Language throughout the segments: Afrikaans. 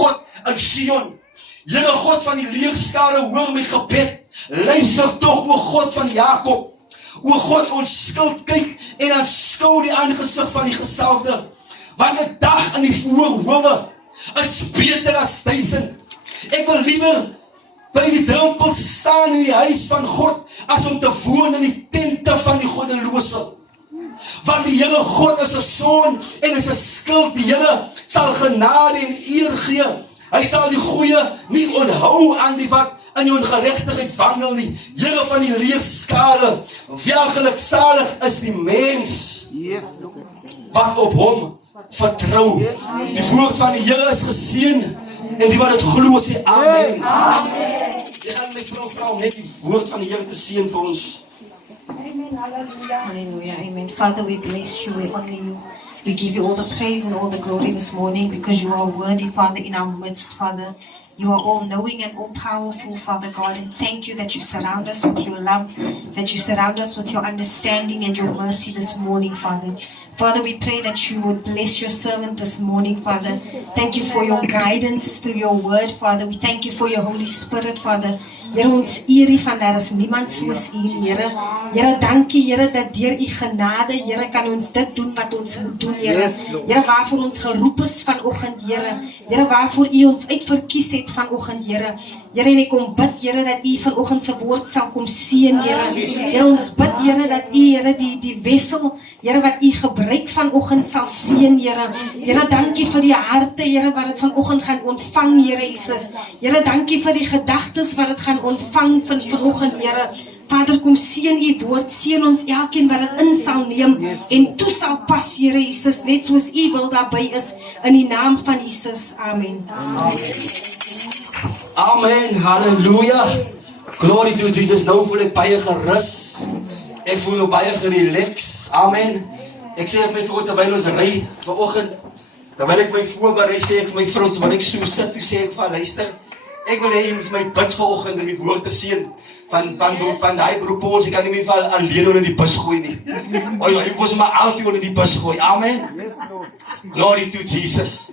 God in Sion. Here God van die leerskare, hoor my gebed. Luister tog, o God van Jakob. O God, ons skuld kyk en aanskou die aangesig van die gesalfde. Want 'n dag in die voorhowe is beter as 1000. Ek wil liewer by die drempel staan in die huis van God, as om te woon in die tente van die goddelose. Want die Here God is 'n son en is 'n skild. Die Here sal genade en eer gee. Hy sal die goeie nie onthou aan die wat in die ongeregtigheid wandel nie. Here van die leerskare, welgeluksalig is die mens wat op hom vertrou. Die woord van die Here is geseën, en die wat het glo sê amen. Jy gaan my vrou net die woord van die Here te seën vir ons. Amen, hallelujah, amen. Father, we bless you, we honor you. We give you all the praise and all the glory this morning, because you are worthy, Father, in our midst, Father. You are all-knowing and all-powerful, Father God, and thank you that you surround us with your love, that you surround us with your understanding and your mercy this morning, Father. Father, we pray that you would bless your servant this morning, Father. Thank you for your guidance through your word, Father. We thank you for your Holy Spirit, Father. Here, ons eer u, van daar is niemand soos u, Here. Here, dankie, Here, dat deur u genade, Here, kan ons dit doen wat ons moet doen, Here. Here, waarvoor ons geroep is vanoggend, Here. Here, waarvoor u ons uitverkies het vanoggend, Here. Here, en ek kom bid, Here, dat u vanoggend se woord sal kom seën, Here. Here, ons bid, Here, dat u, Here, die wissel, Here, wat u gebruik vanoggend sal seën, Here. Here, dankie vir die harte, Here, wat dit vanoggend gaan ontvang, Here Jesus. Here, dankie vir die gedagtes wat dit gaan ontvang vanoggend, Here. Vader, kom seën u woord, seën ons elkeen wat dit in sal neem en toe sal pas, Here Jesus, net soos u wil daarby is, in die naam van Jesus. Amen. Amen, halleluja. Glory to Jesus. Nou voel ek baie gerus. Ek voel nou baie gerelax. Amen. Ek sê vir my vrou, terwyl ons ry vanoggend, terwyl ek my voorberei, sê ek vir my vrou, want ek so sit, toe sê ek vir haar, luister, ek wil hê jy moet my bid vanoggend om die woord te seën van daai propos. Ek kan nie meer vir alleen onder die bus gooi nie. O ja, ek was maar altyd onder die bus gooi. Amen. Glory to Jesus.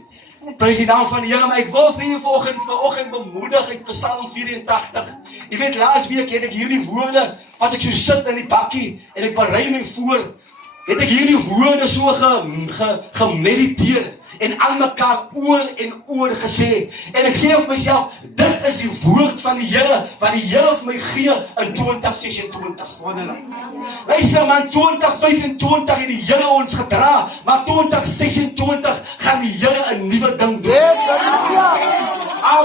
Prys die naam van die Here, maar ek wil vir julle vanoggend bemoedig uit Psalm 84. Jy weet, laas week het ek hierdie woorde, wat ek so sit in die bakkie, en ek berei my voor, het ek hierdie woorde so gemediteer, en aan mekaar oor en oor gesê, en ek sê vir myself, dit is die woord van die Here, wat die Here vir my gee in 2026. Luister man, 2025 het die Here ons gedra, maar 2026 gaan die Here 'n nuwe ding doen.